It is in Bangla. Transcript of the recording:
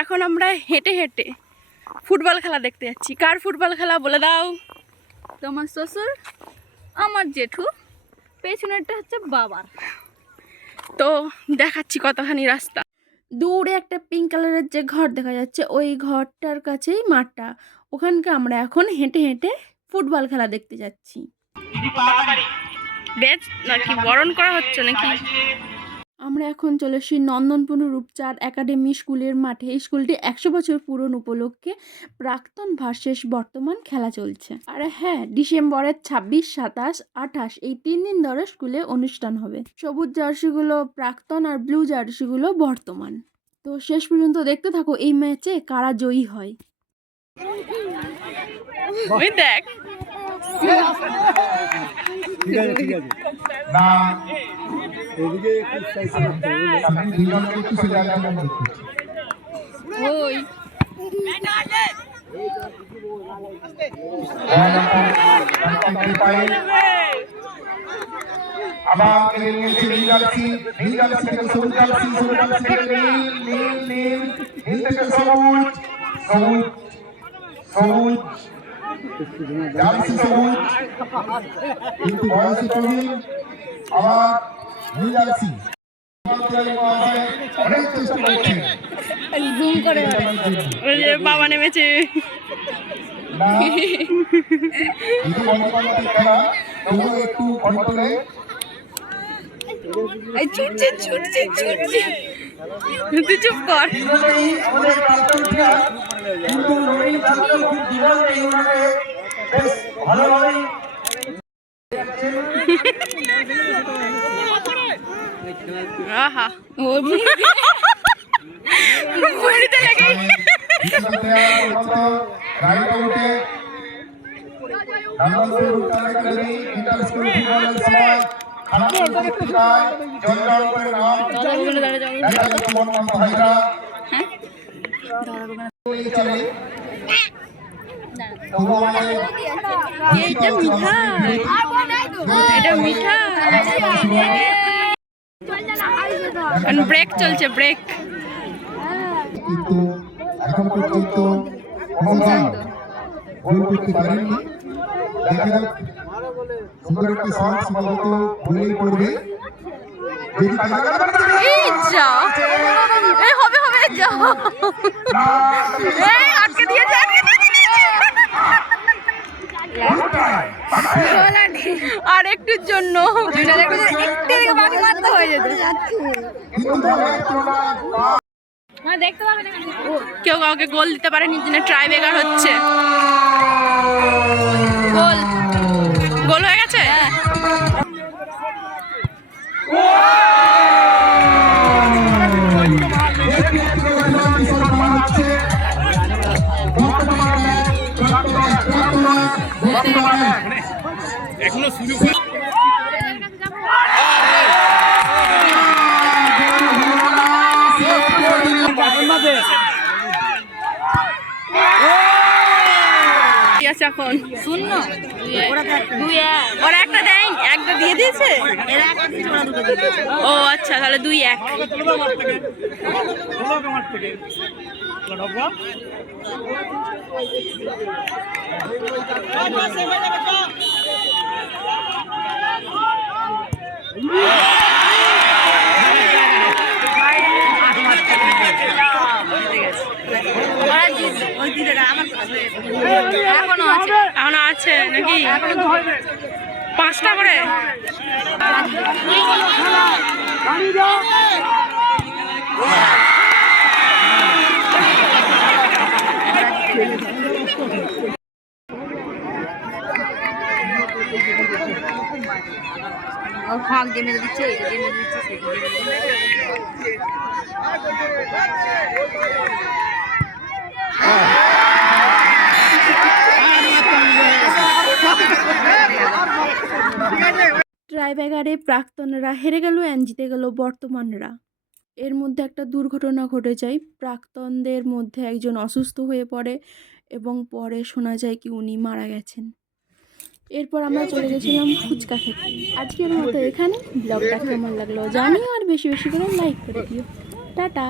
এখন আমরা হেঁটে হেঁটে ফুটবল খেলা দেখতে যাচ্ছি। কার ফুটবল খেলা বলে দাও? তোমার শ্বশুর, আমার জেঠু, পেছনেরটা হচ্ছে বাবার। তো দেখাচ্ছি কতখানি রাস্তা। দূরে একটা পিঙ্ক কালারের যে ঘর দেখা যাচ্ছে, ওই ঘরটার কাছেই মাঠটা। ওখানকে আমরা এখন হেঁটে হেঁটে ফুটবল খেলা দেখতে যাচ্ছি। বেশ নাকি বরণ করা হচ্ছে নাকি? আমরা এখন চলে এসেছি নন্দনপুর রূপচাঁদ একাডেমি স্কুলের মাঠে। এই স্কুলটি 100 বছর পূরণ উপলক্ষে প্রাক্তন ভার্সেস বর্তমান খেলা চলছে। আর হ্যাঁ, ডিসেম্বরের 26, 27, 28 এই 3 দিন ধরে স্কুলে অনুষ্ঠান হবে। সবুজ জার্সিগুলো প্রাক্তন আর ব্লু জার্সিগুলো বর্তমান। তো শেষ পর্যন্ত দেখতে থাকো এই ম্যাচে কারা জয়ী হয়। ওই দেখ, ঠিক আছে ঠিক আছে না এদিকে আপনি দুজনকে একটু সোজা রাখবেন। ওই আবার নীল থেকে সবুজ জার্সি, সবুজ জার্সি থেকে নীল থেকে সবুজ, সবুজ সবুজ জার্সি সবুজ, কিন্তু বয়সে প্রবীণ। আবার নীল জার্সি অনেক চেষ্টা করছেন, জুম করে ওই যে বাবা নেমেছে। না কিন্তু খেলা তবুও একটু কন্ট্রোলে। ছুটছে ছুটছে ছুটছে, তুই চুপ কর। আমাদের প্রাক্তন প্লেয়ার, কিন্তু এই প্রাক্তন খুব জীবনকে ওনাকে বেশ ভালোভাবেই আহা, ও ঘুরিতে লাগে। গাড়িতে উঠে নন্দনপুর রূপচাঁদ একাডেমি ইন্টার স্কুল ফুটবলের সময় খানাপুর পত্রিকায় জয়লাল করে নাম দেখা যেত মনমন্ত ভাইরা চলে। এটা মিঠা, এটা মিঠা। ব্রেক চলছে, ব্রেক। কিন্তু এখন পর্যন্ত কোনো দল গোল করতে পারেনি। দেখা যাক সুন্দর একটি শট সম্ভবত গোলেই পড়বে। যদি এই যা, এই হবে হবে, যা এই আটকে দিয়েছে, আটকে দিয়েছে। আর একটুর জন্য বাকি মারতে হয়ে যেত। কেউ কাউকে গোল দিতে পারেনি, জন্য ট্রাই বেকার হচ্ছে। গোল, গোল হয়ে গেছে। এখনো সুযোগ আছে এখন শূন্য, ওরা একটা দেয়, একটা দিয়ে দিয়েছে। ও আচ্ছা, তাহলে 2-1। এখনো আছে নাকি? 5টা করে। ফাঁক দিয়ে মেরে দিচ্ছে, এটা দিয়ে মেরে দিচ্ছে, সেটা দিয়ে ট্রাইব্যাগারে প্রাক্তনরা হেরে গেল অ্যান্ড জিতে গেল বর্তমানরা। এর মধ্যে একটা দুর্ঘটনা ঘটে যায়। প্রাক্তনদের মধ্যে একজন অসুস্থ হয়ে পড়ে এবং পরে শোনা যায় কি উনি মারা গেছেন। এরপর আমরা চলে গেছিলাম ফুচকা খেতে। আজকের মতো এখানে। ব্লগটা কেমন লাগলো জানিও, আর বেশি বেশি করে লাইক করে দিও। টাটা।